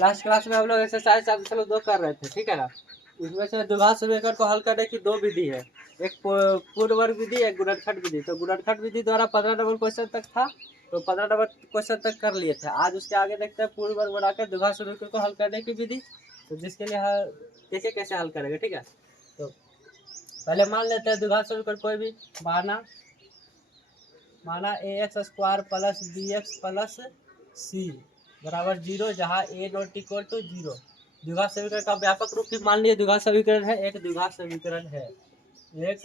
Last class में हम लोग एक्सरसाइज 4.2 कर रहे थे, ठीक है ना। इसमें से द्विघात समीकरण को हल करने की दो विधि है, एक पूर्ण वर्ग विधि, एक गुणनखंड विधि। तो गुणनखंड विधि द्वारा 15 नंबर क्वेश्चन तक था, तो 15 नंबर क्वेश्चन तक कर लिए थे। आज उसके आगे देखते हैं पूर्ण वर्ग बनाकर द्विघात समीकरण को हल करने की विधि, तो जिसके लिए कैसे कैसे हल करेंगे, ठीक है। तो पहले मान लेते हैं द्विघात समीकरण कोई भी माना ax² plus bx plus c बराबर 0, जहाँ a नॉट इक्वल टू 0। द्विघात समीकरण का व्यापक रूप भी मान लिया द्विघात समीकरण है, एक द्विघात समीकरण है, एक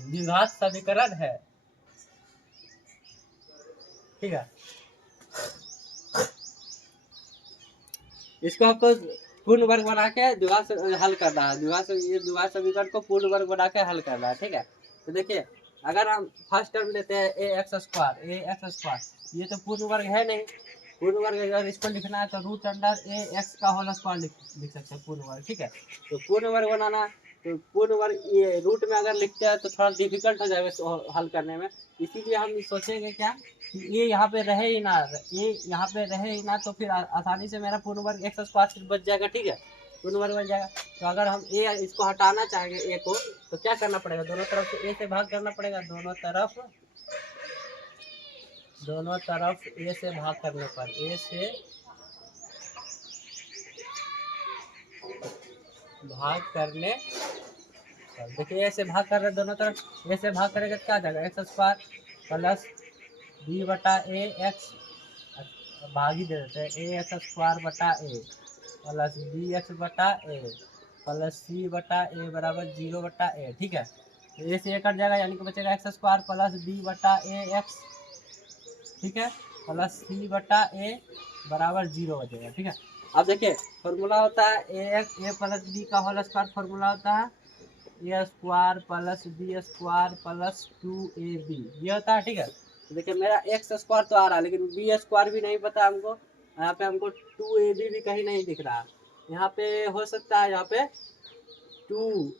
द्विघात समीकरण है, ठीक है। इसको आपको पूर्ण वर्ग बना के द्विघात हल करना है, द्विघात समीकरण को पूर्ण वर्ग बना के हल करना है, ठीक है। तो देखिए, अगर हम फर्स्ट टर्म लेते हैं ax², ये तो पूर्ण वर्ग है नहीं। पूर्ण वर्ग अगर इसको लिखना है तो रूट अंडर ax का होल स्क्वायर लिख सकते हैं पूर्ण वर्ग, ठीक है। तो पूर्ण वर्ग बनाना है, तो पूर्ण वर्ग ये रूट में अगर लिखते हैं तो थोड़ा डिफिकल्ट हो जाएगा हल करने में। इसीलिए हम सोचेंगे क्या कि ये यहाँ पे रहे ही ना, ये यहाँ पे रहे ही ना, तो फिर आसानी से मेरा पूर्ण वर्ग x² बच जाएगा, ठीक है। पूर्ण वर्ग बन जाएगा। तो अगर हम ए इसको हटाना चाहेंगे ए को, तो क्या करना पड़ेगा, दोनों तरफ से ए से भाग करना पड़ेगा। दोनों तरफ ए से भाग करने पर ए से भाग करने पर, देखिए ए से भाग कर रहे दोनों तरफ, ए से भाग करेगा क्या जाएगा, x² प्लस बी बटा ए एक्स, भाग ही दे देते हैं, ax² बटा ए प्लस बी एक्स बटा ए प्लस सी बटा ए बराबर 0 बटा ए, ठीक है। तो ए से ए कट जाएगा, यानी कि बचेगा x² प्लस बी बटा ए एक्स, ठीक है, प्लस सी बटा ए बराबर 0 बचेगा, ठीक है। अब देखिए फॉर्मूला होता है ए प्लस बी का होल स्क्वायर, फॉर्मूला होता है a² plus b² plus 2ab, ये होता है, ठीक है। तो देखिए मेरा x² तो आ रहा है, लेकिन b² भी नहीं पता हमको। यहाँ पे हमको 2ab भी कहीं नहीं दिख रहा। यहाँ पे हो सकता है, यहाँ पे 2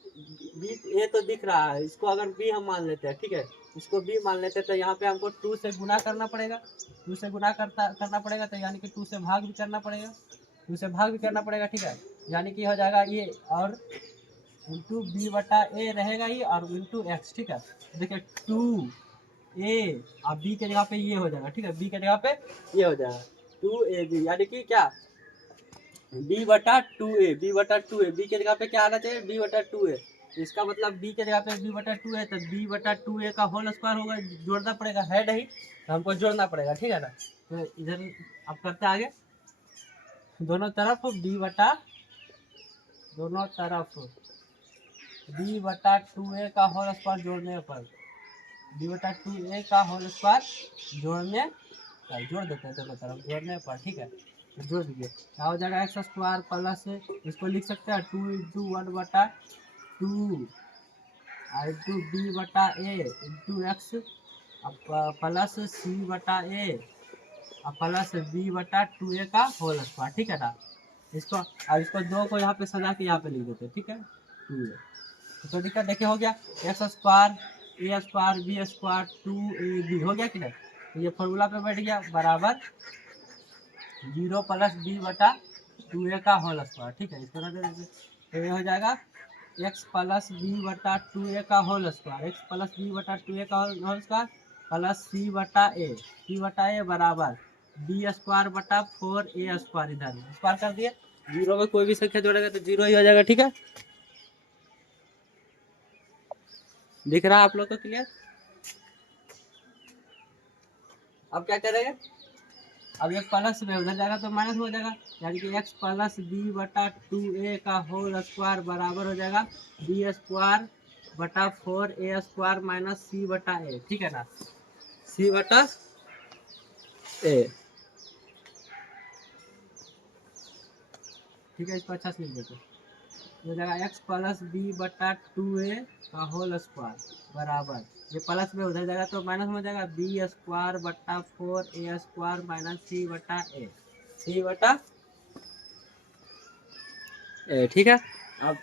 ए तो दिख रहा है, इसको अगर बी हम मान लेते हैं, ठीक है, इसको बी मान लेते हैं, तो यहाँ पे हमको 2 से गुना करना पड़ेगा। 2 से गुना करना पड़ेगा, तो यानी कि 2 से भाग भी करना पड़ेगा, 2 से भाग भी करना पड़ेगा, ठीक है। यानी कि हो जाएगा ये, और इंटू बी बटा ए रहेगा ही, और इंटू एक्स, ठीक है। देखिए 2a और बी के जगह पे ये हो जाएगा, ठीक है, बी के जगह पे ये हो जाएगा 2ab, यानी कि क्या, b बटा 2a, बी के जगह पे क्या आना चाहिए, b बटा 2a। इसका मतलब b के जगह पे b बटा 2a, तो b बटा 2a का होल स्क्वायर होगा, जोड़ना पड़ेगा, है नहीं, तो हमको जोड़ना पड़ेगा, ठीक है ना। तो इधर अब करते आगे, दोनों तरफ b बटा b बटा 2a का होल स्क्वायर जोड़ने पर, b बटा 2a का होल स्क्वायर जोड़ देते हैं दोनों तरफ जोड़ने पर, ठीक है। तो जोड़ दीजिए, क्या हो जाएगा, x² प्लस, इसको लिख सकते हैं 2 इंटू 1 बटा 2 इंटू बी बटा ए इंटू एक्स प्लस सी बटा ए प्लस बी बटा 2a का होल स्क्वायर, ठीक है ना। इसको अब इसको दो को यहाँ पे सजा के यहाँ पे लिख देते हैं, ठीक है, 2a। तो दिक्कत देखिए हो गया, x² a² b² 2ab हो गया कि नहीं। तो ये फॉर्मूला पे बैठ गया, बराबर 0 प्लस बी बटा 2a का होल स्क्वायर, ठीक है। इसको तो ये हो जाएगा x प्लस बी बटा 2a का whole square, x plus b बटा 2a का होल स्क्वायर प्लस सी बटा ए बराबर b² बटा 4a², इधर स्क्वायर कर दिए, 0 में कोई भी संख्या जोड़ेगा तो 0 ही हो जाएगा, ठीक है। दिख रहा है आप लोग को क्लियर। अब क्या करेंगे, अब ये प्लस में उधर जाएगा तो माइनस हो जाएगा, यानी कि x प्लस बी बटा 2a का होल स्क्वायर बराबर हो जाएगा b² बटा 4a² माइनस सी बटा ए, ठीक है ना, सी बटा ए, ठीक है। इसको अच्छा से लिख देते हो जाएगा x प्लस बी बटा 2a का होल स्क्वायर बराबर, ये प्लस में उधर जाएगा तो माइनस हो जाएगा b² बटा 4a² माइनस सी बटा ए, ठीक है। अब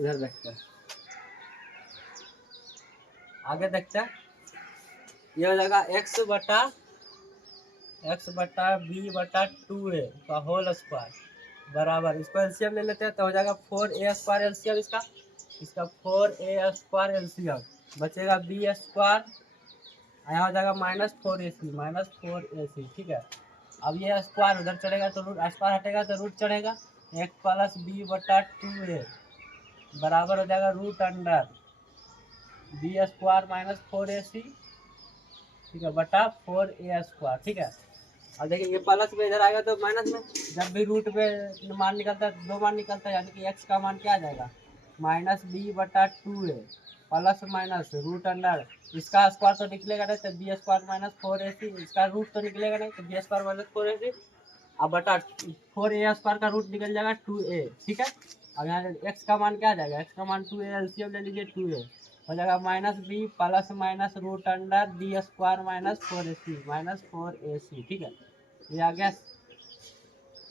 इधर देखते हैं, आगे देखते हैं, ये हो जाएगा x बटा एक्स बटा बी बटा 2a का होल स्क्वायर बराबर, इसको एलसीएम ले लेते हैं तो हो जाएगा 4a स्क्वायर एलसीएम इसका 4a स्क्वायर एलसीएम बचेगा बी स्क्वायर, यहाँ हो जाएगा -4ac ठीक है। अब ये स्क्वायर उधर चढ़ेगा तो रूट स्क्वायर हटेगा तो रूट चढ़ेगा, एक प्लस बी बटा 2a बराबर हो जाएगा root under B square -4ac ठीक है बटा 4a स्क्वायर ठीक है। अब देखिए ये प्लस में इधर आएगा तो माइनस में, जब भी रूट में मान निकलता है दो मान निकलता है, यानी कि एक्स का मान क्या आ जाएगा -b बटा 2a plus minus root under इसका स्क्वायर तो निकलेगा नहीं तो बी स्क्वायर -4ac, इसका रूट तो निकलेगा नहीं तो बी स्क्वायर -4ac, अब बटा 4a स्क्वायर का रूट निकल जाएगा 2a ठीक है। अब यहाँ एक्स का मान क्या आ जाएगा, एक्स का मान 2a एलसीएम ले लीजिए 2a हो जाएगा -b plus minus root under B square -4ac ठीक है। ये आ गया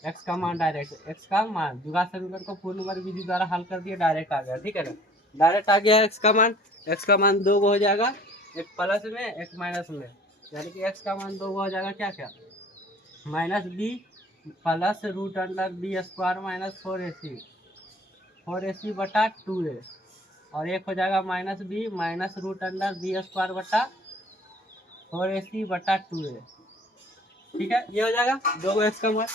एक्स का मान, डायरेक्ट एक्स का मान द्विघात समीकरण को पूर्ण वर्ग विधि द्वारा हल कर दिया, डायरेक्ट आ गया ठीक है ना, डायरेक्ट आ गया एक्स का मान दो हो जाएगा, एक प्लस में एक माइनस में, यानी कि एक्स का मान दो हो जाएगा क्या क्या -b plus root under B square -4ac बटा 2a और एक हो जाएगा -b minus root under B square बटा 4ac बटा 2a ठीक है। ये हो जाएगा दो एक्स का मान।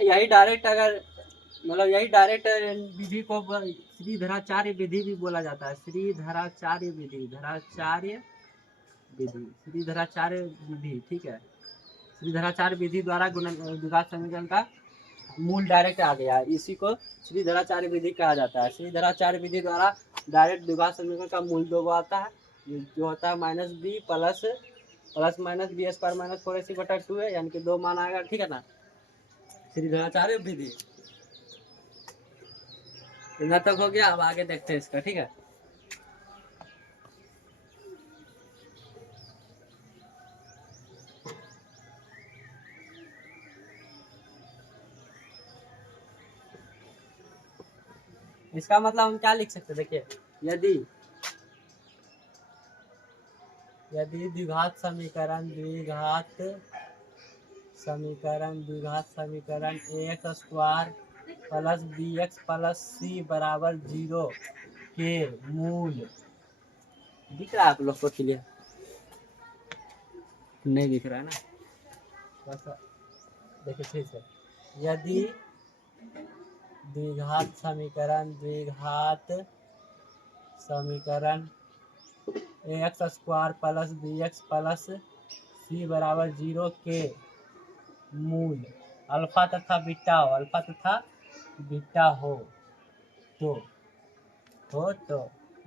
यही डायरेक्ट अगर मतलब यही डायरेक्ट विधि को श्रीधराचार्य विधि भी बोला जाता है, श्रीधराचार्य विधि ठीक है। श्रीधराचार्य विधि द्वारा द्विघात समीकरण का मूल डायरेक्ट आ गया, इसी को श्रीधराचार्य विधि कहा जाता है। श्रीधराचार्य विधि द्वारा डायरेक्ट द्विघात समीकरण का मूल दो आता है, जो होता है -b plus minus b square -4ac बटा 2 है, यानी कि दो मान आएगा ठीक है ना। श्रीधराचार्य विधि इतना तक हो गया, अब आगे देखते हैं इसका ठीक है। इसका मतलब हम क्या लिख सकते हैं, देखिए यदि द्विघात समीकरण ax square plus bx plus c बराबर 0 के मूल, दिख रहा है आप लोग को क्लियर, नहीं दिख रहा है ना, बस देखिए ठीक है। यदि द्विघात समीकरण ax square plus bx plus c बराबर 0 के मूल अल्फा तथा बीटा हो तो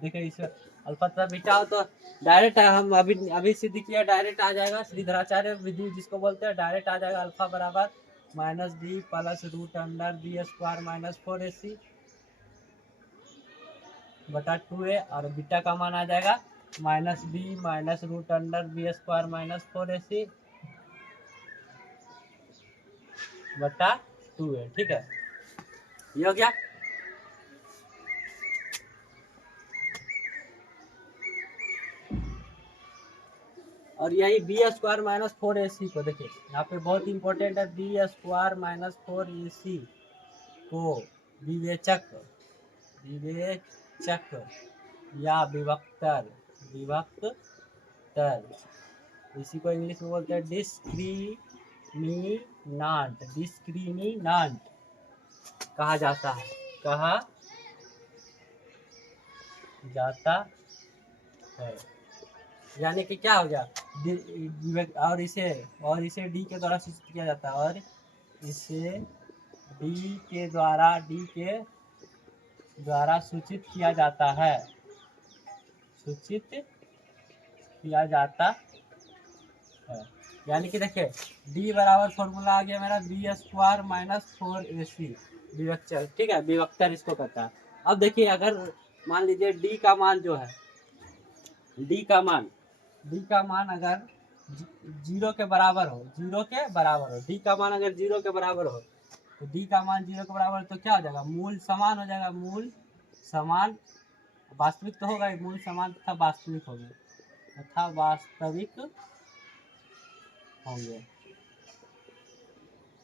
देखिए इसमें अल्फा तथा बीटा हो तो डायरेक्ट हम अभी सिद्ध किया, डायरेक्ट आ जाएगा श्रीधराचार्य विधि जिसको बोलते हैं, डायरेक्ट आ जाएगा अल्फा बराबर -b plus root under B square -4ac बटा 2a और बीटा का मान आ जाएगा -b minus root under B square -4ac बटा 2a ठीक है। ये हो गया। और यही बी स्क्वायर -4ac को देखिए यहाँ पे बहुत इंपॉर्टेंट है, बी स्क्वायर -4ac को विवेचक या विभक्तर इसी को इंग्लिश में बोलते हैं डिस्क्रिमिनांट कहा जाता है। यानी कि क्या हो गया, और इसे डी के द्वारा सूचित किया जाता है, और इसे डी के द्वारा सूचित किया जाता है, यानी कि देखिए डी बराबर फॉर्मूला आ गया मेरा बी स्क्वायर -4ac विवेकचर, ठीक है, विवेकचर इसको कहता है। अब देखिए अगर मान लीजिए डी का मान जो है, डी का मान, डी का मान अगर जीरो के बराबर हो, जीरो के बराबर हो, डी का मान अगर जीरो के बराबर हो, तो डी का मान जीरो के बराबर तो क्या हो जाएगा, मूल समान हो जाएगा, मूल समान, वास्तविक तो होगा, मूल समान तथा वास्तविक होंगे, तथा वास्तविक होंगे,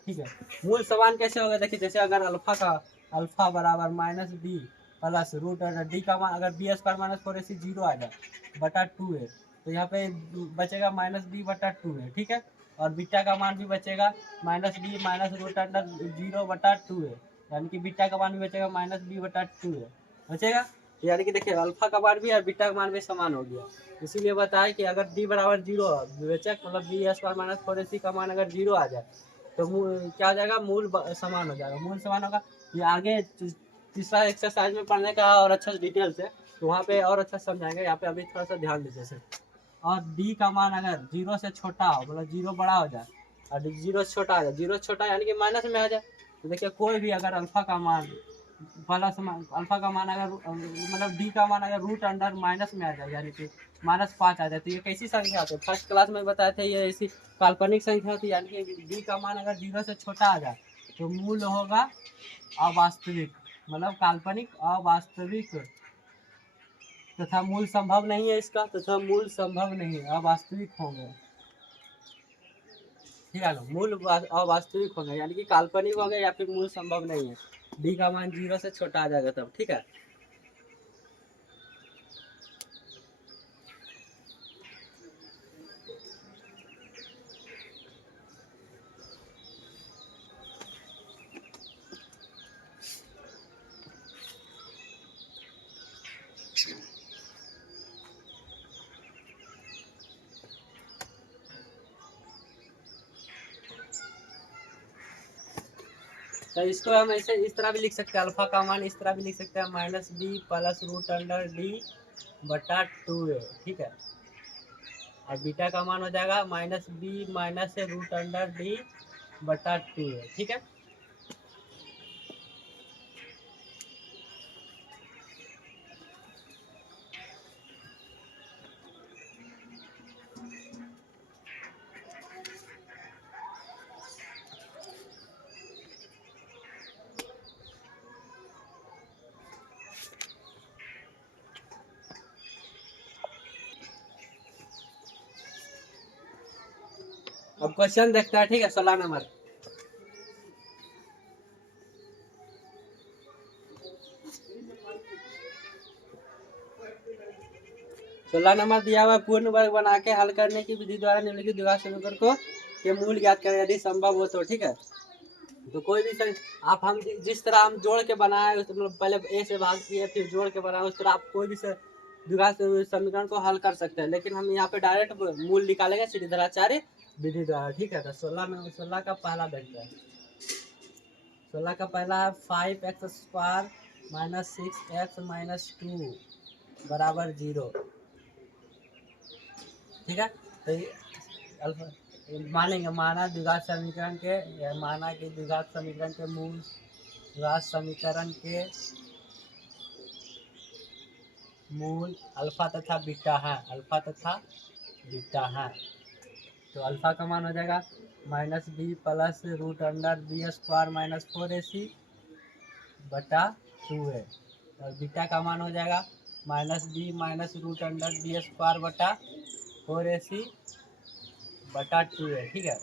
ठीक है। मूल समान कैसे होगा, देखिए जैसे अगर अल्फा का, अल्फा बराबर minus B plus root D का मान अगर b square minus four a c zero आ जाए बटा टू है, तो यहाँ पे बचेगा माइनस बी बटा टू है, ठीक है। और बीटा का मान भी बचेगा minus B minus root under zero बटा टू है, यानी कि बीटा का मान भी बचेगा माइनस बी बटा टू है, बचेगा। यानी कि देखिए अल्फा का मान भी और बीटा का मान भी समान हो गया। इसीलिए बताया कि अगर डी बराबर जीरो विवेचक मतलब B square minus four a सी का मान अगर जीरो आ जाए तो क्या हो जाएगा, मूल समान हो जाएगा, मूल समान होगा। ये आगे तीसरा एक्सरसाइज में पढ़ने का और अच्छा डिटेल से, तो वहाँ पे और अच्छा समझाएंगे, यहाँ पे अभी थोड़ा सा ध्यान दीजिए सिर्फ। और डी का मान अगर जीरो से छोटा हो, मतलब जीरो बड़ा हो जाए और जीरो से छोटा आ जाए, जीरो से छोटा यानी कि माइनस में आ जाए, तो देखिए कोई भी अगर अल्फा का मान प्लस अल्फा का मान अगर मतलब डी का मान अगर रूट अंडर माइनस में आ जाए, यानी कि -5 आ जाए, तो ये कैसी संख्या होती है, फर्स्ट क्लास में बताए थे, ये ऐसी काल्पनिक संख्या होती है, यानी कि डी का मान अगर जीरो से छोटा आ जाए तो मूल होगा अवास्तविक, मतलब काल्पनिक अवास्तविक, तथा मूल संभव नहीं है इसका, तथा मूल संभव नहीं है, अवास्तविक होंगे, ठीक है ना, मूल अवास्तविक होंगे, यानी कि काल्पनिक होंगे या फिर मूल संभव नहीं है, डी का मान जीरो से छोटा आ जाएगा तब, ठीक है। तो इसको हम ऐसे इस तरह भी लिख सकते हैं, अल्फा का मान इस तरह भी लिख सकते हैं, minus B plus root under D बटा टू है, ठीक है। और बीटा का मान हो जाएगा minus B minus root under D बटा टू है, ठीक है। अब क्वेश्चन देखते हैं, ठीक है, 16 नंबर। सोलह नंबर दिया हुआ पूर्ण वर्ग बना के हल करने की विधि द्वारा निम्नलिखित द्विघात समीकरण को के मूल ज्ञात करें यदि संभव हो तो, ठीक है। तो कोई भी आप हम जिस तरह हम जोड़ के बनाए, मतलब पहले ए से भाग किए फिर जोड़ के बनाए, उस तरह आप कोई भी द्विघात समीकरण को हल कर सकते हैं, लेकिन हम यहाँ पे डायरेक्ट मूल निकालेंगे श्रीधराचार्य विधि द्वारा, ठीक है। तो 16 का पहला देखते हैं। 16 का पहला है 5x² - 6x - 2 बराबर 0, ठीक है। तो अल्फा मानेंगे, माना द्विघात समीकरण के, माना कि द्विघात समीकरण के मूल द्विघात समीकरण के मूल अल्फा तथा बीटा है, अल्फा तथा बीटा है। तो अल्फा का मान हो जाएगा minus B plus root under B square minus 4ac बटा 2a, और बीटा का मान हो जाएगा minus B minus root under B square बटा 4ac बटा 2a, ठीक है।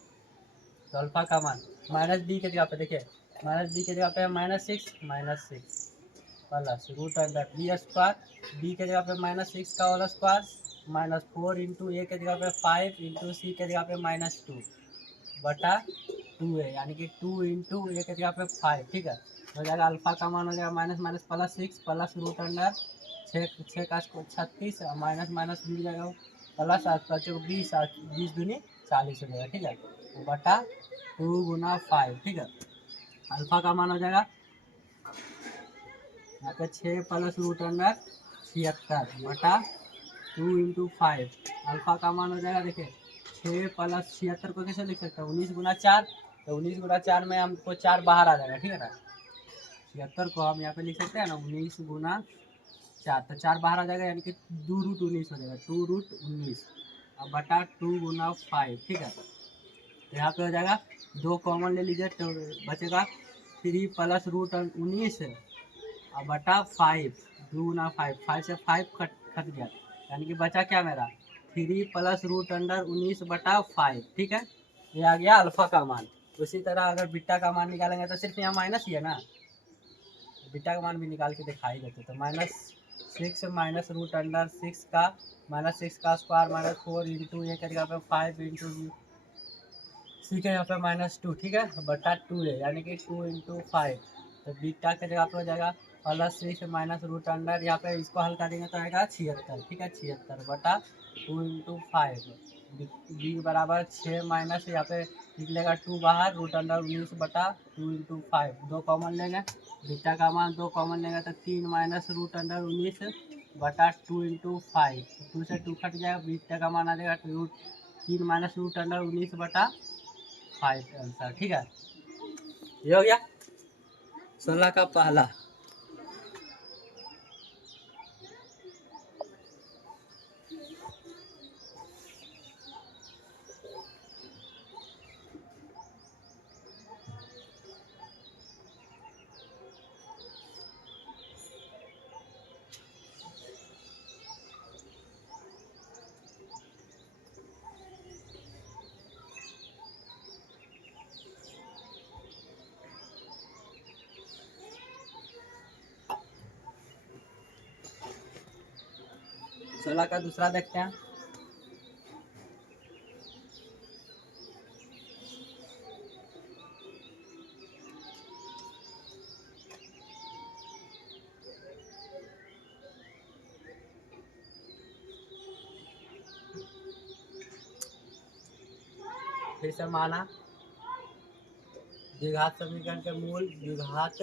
तो अल्फा का मान माइनस बी के जगह पे देखिए, माइनस बी के जगह पे -6 plus root under B square, b के जगह पे -6 का होल स्क्वायर -4 इंटू ए के जगह पे 5 इंटू सी के जगह पे -2 बटा 2a, यानी कि 2 इंटू ए के जगह पे 5, ठीक है। हो जाएगा अल्फा का मान हो जाएगा minus minus plus 6 plus root under 6 का 36 माइनस माइनस भी जाएगा प्लस 20 20 दूनी 40 हो जाएगा, ठीक है। तो बटा 2 गुना 5, ठीक है। अल्फा का मान हो जाएगा यहाँ पे 6 प्लस रूट अंडर 76 बटा 2 इंटू 5, अल्फा का मान हो जाएगा देखिए 6 प्लस 76 को कैसे लिख सकते हैं 19 गुना 4, तो 19 गुना 4 में हमको 4 बाहर आ जाएगा, ठीक है ना। 76 को हम यहाँ पे लिख सकते हैं ना 19 गुना 4, तो 4 बाहर आ जाएगा, यानी कि 2√19 हो जाएगा, 2√19 अब बटा 2 गुना 5, ठीक है। तो यहाँ पे हो जाएगा 2 कॉमन ले लीजिए तो बचेगा 3 प्लस रूट 19 अब बटा 5, 2 गुना 5, 5 से 5 कट गया, यानी कि बचा क्या मेरा 3 प्लस रूट अंडर 19 बटा 5, ठीक है। ये आ गया अल्फा का मान। उसी तरह अगर बीटा का मान निकालेंगे तो सिर्फ यहाँ माइनस ही है ना, बीटा का मान भी निकाल के दिखाई देते, तो -6 माइनस रूट अंडर 6 का -6 का स्क्वायर -4 इंटू ये करेगा 5 इंटू ठीक है यहाँ पे -2, ठीक है, बटा 2 है, यानी कि 2 इंटू 5, तो बीटा के जगह पे हो जाएगा +6 माइनस रूट अंडर, यहाँ पे इसको हल करेंगे तो आएगा 76, ठीक है, 76 बटा 2 इंटू 5, बी बराबर 6 माइनस यहाँ पे निकलेगा 2 बाहर, रूट अंडर 19 बटा 2 इंटू 5, 2 कॉमन लेंगे, बीटा का मान 2 कॉमन लेंगे तो 3 माइनस रूट अंडर 19 बटा 2 इंटू 5, 2 से 2 कट जाएगा, बीटा का मान आ जाएगा 3 माइनस रूट अंडर 19 बटा 5 आंसर, ठीक है। ये हो गया 16 का पहला। सोलह का दूसरा देखते हैं। फिर से माना द्विघात समीकरण के मूल द्विघात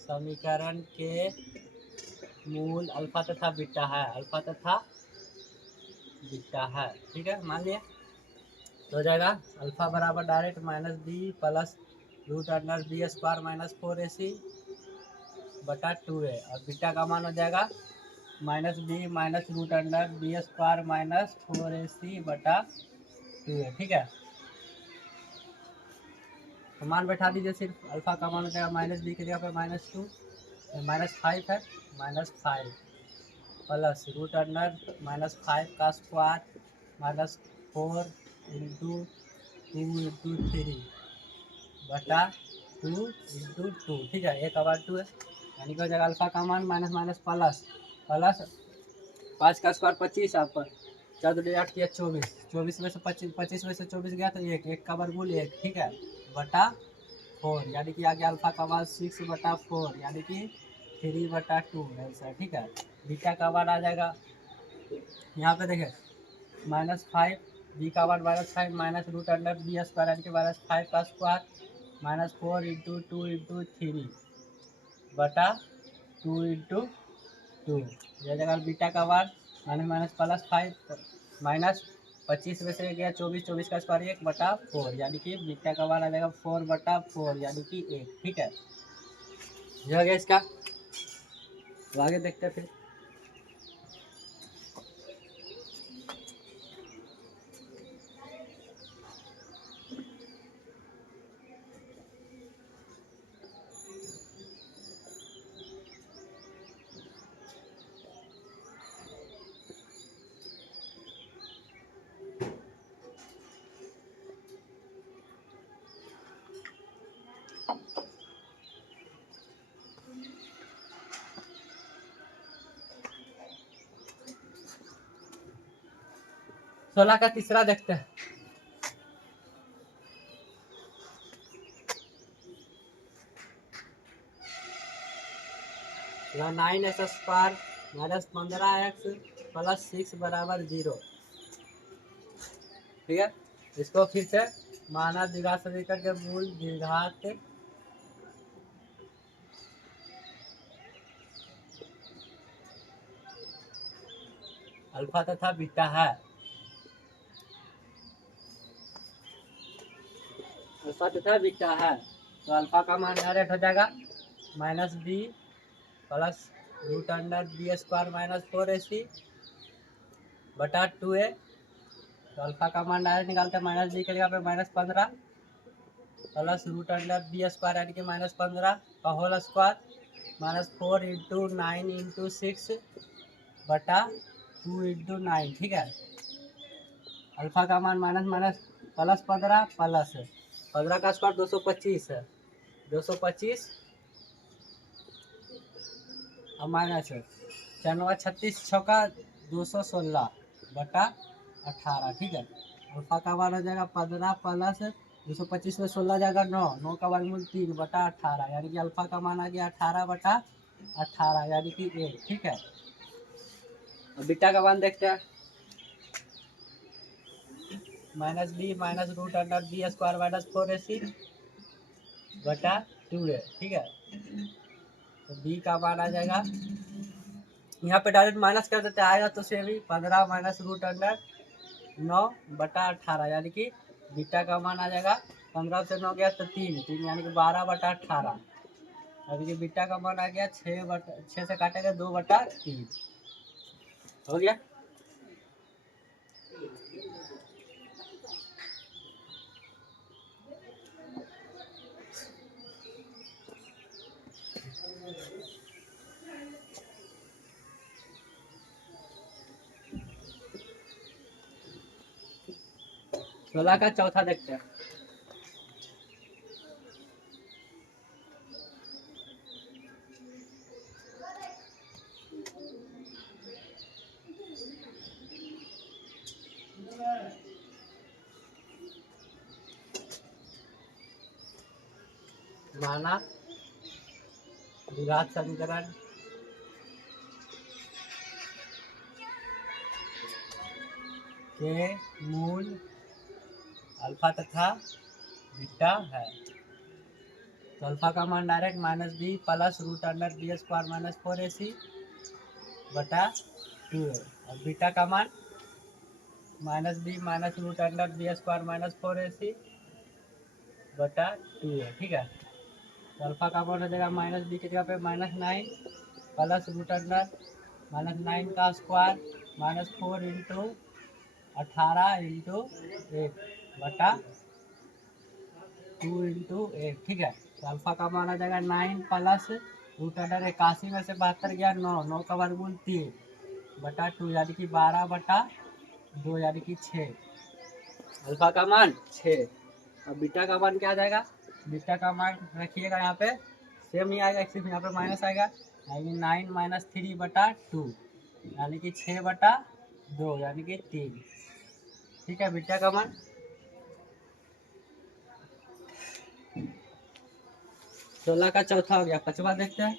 समीकरण के मूल अल्फा तथा बीटा है, अल्फा तथा बीटा है, ठीक है, मान लिया तो हो जाएगा अल्फा बराबर direct -b plus root under B square -4ac बटा 2a, और बीटा का मान हो जाएगा -b minus root under B square -4ac बटा 2a, ठीक है। तो मान बैठा दीजिए, सिर्फ अल्फा का मान हो जाएगा -b की जगह पे -2 -5 है, -5 प्लस रूट अंडर -5 का स्क्वायर -4 इंटू 2 इंटू 3 बटा 2 इंटू 2, ठीक है, एक आवर 2 है, यानी कि हो जाएगा अल्फा का मान माइनस माइनस प्लस प्लस 5 का स्क्वायर 25, आप 4×8 किया 24, 24 में से 25 में से 24 गया तो एक का वर्गमूल 1, ठीक है, बटा 4, यानी कि आ गया अल्फा का मान 6/4, यानी कि 3/2 आंसर, ठीक है। बीटा का मान आ जाएगा यहाँ पे देखें -5, बी का मान -5 minus root under B square, यानी कि -5 का स्क्वायर -4 इंटू 2 इंटू 3 बटा 2 इंटू 2, यह जगह बीटा का मान -+5 माइनस 25 में से गया 24, 24 का स्क्वायर 1/4, यानी कि बीटा का मान आ जाएगा 4/4, यानी कि 1, ठीक है। यह हो गया इसका, तो आगे देखते हैं फिर। सोलह का तीसरा देखते हैं। यहाँ 9x² -15x प्लस 6 बराबर 0, ठीक है। इसको फिर से माना द्विघात समीकरण के मूल द्विघात अल्फा तथा बीटा है, अल्फा तथा बीटा है, तो अल्फा का मान डायरेक्ट हो जाएगा minus B plus root under B square minus 4ac बटा 2a। तो अल्फा का मान डायरेक्ट निकालते हैं, माइनस बी के जगह पे -15 plus root under B square यानी कि -15 का होल स्क्वायर -4 इंटू 9 इंटू 6 बटा 2 इंटू 9। ठीक है, अल्फा का मान माइनस माइनस प्लस 15 प्लस 15 का स्क्वायर 225 है, 225 और माइनस 4 36 छक्का 216 बटा 18। ठीक है, अल्फा का मान हो जाएगा 15 प्लस 225 में 16 जाएगा 9, 9 का वर्गमूल 3 बटा 18 यानी कि अल्फा का मान आ गया 18 बटा 18 यानी कि 1। ठीक है, अब बीटा का मान देखते हैं, minus B minus root under B square minus 4ac बटा 2a। ठीक है, तो बी का मान आ जाएगा, यहाँ पे डायरेक्ट माइनस कर देते आएगा तो से भी 15 माइनस रूट अंडर 9 बटा 18 यानी कि बीटा का मान आ जाएगा 15 से 9 गया तो 3 यानी कि 12 बटा 18 यानी कि बीटा का मान आ गया 6 से काटेगा 2 बटा 3 हो गया। सोलह का चौथा देखते हैं, माना द्विघात समीकरण के मूल अल्फा तथा बीटा है, तो अल्फा का मान direct minus B plus root under B square minus 4ac बटा 2a और बीटा का मान minus B minus root under B square minus 4ac बटा 2a। ठीक है, तो अल्फा का मान हो जाएगा माइनस बी की जगह पे -9 प्लस रूट अंडर -9 का स्क्वायर -4 इंटू 18 इंटू 1 बटा 2 इंटू 1। ठीक है, तो अल्फा का मान आ जाएगा 9 प्लस रूट अंडर 81 में से 72 गया 9, 9 का वर्गमूल 3 बटा 2 यानी कि 12 बटा 2 यानी कि 6। अल्फा का मान 6 और बीटा का मान क्या आ जाएगा, बीटा का मान रखिएगा यहाँ पे सेम ही आएगा, सिर्फ यहाँ पे माइनस आएगा यानी 9 माइनस 3 बटा 2 यानी कि 6 बटा 2 यानी कि 3। ठीक है, बीटा का मान 16 का चौथा हो गया, पांचवा देखते हैं,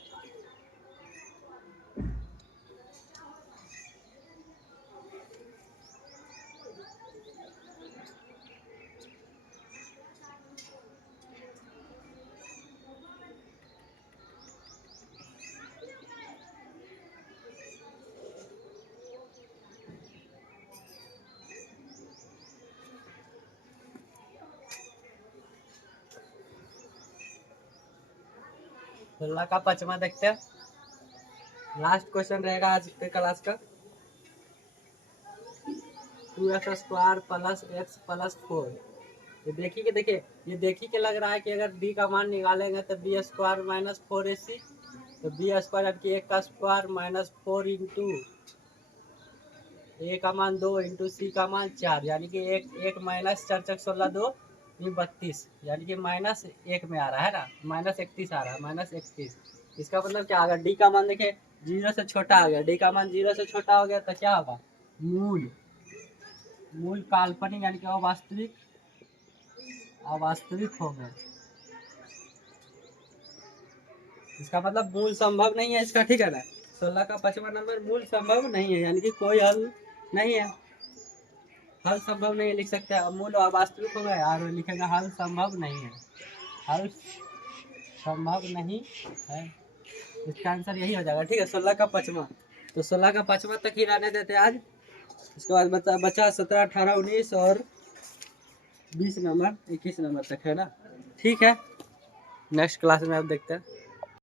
सोलह का पांचवा देखते हैं, लास्ट क्वेश्चन रहेगा आज के क्लास का। 2x square plus x plus 4, ये देखिए ये देखिए के लग रहा है कि अगर b का मान निकालेंगे तो बी स्क्वायर माइनस 4ac, तो बी स्क्वायर यानी कि 1 का स्क्वायर माइनस 4 इंटू ए का मान 2 इंटू सी का मान 4 यानी कि 1 माइनस 4 चक 16 2 32 यानी कि -1 में आ रहा है ना, -31 आ रहा है, -31। इसका मतलब क्या, अगर डी का मान देखे 0 से छोटा आ गया, डी का मान 0 से छोटा हो गया तो क्या होगा, मूल काल्पनिक यानी कि अवास्तविक हो गए, इसका मतलब मूल संभव नहीं है इसका। ठीक है ना, 16 का 5वां नंबर मूल संभव नहीं है यानी कि कोई हल नहीं है, हल संभव नहीं लिख सकते, मूल अवास्तविक हो गया और लिखेगा हल संभव नहीं है, हल संभव नहीं है, इसका आंसर यही हो जाएगा। ठीक है, 16 का 5वां, तो 16 का 5वां तक ही रहने देते आज, इसके बाद बचा 17 18 19 और 20 नंबर 21 नंबर तक है ना। ठीक है, नेक्स्ट क्लास में आप देखते हैं।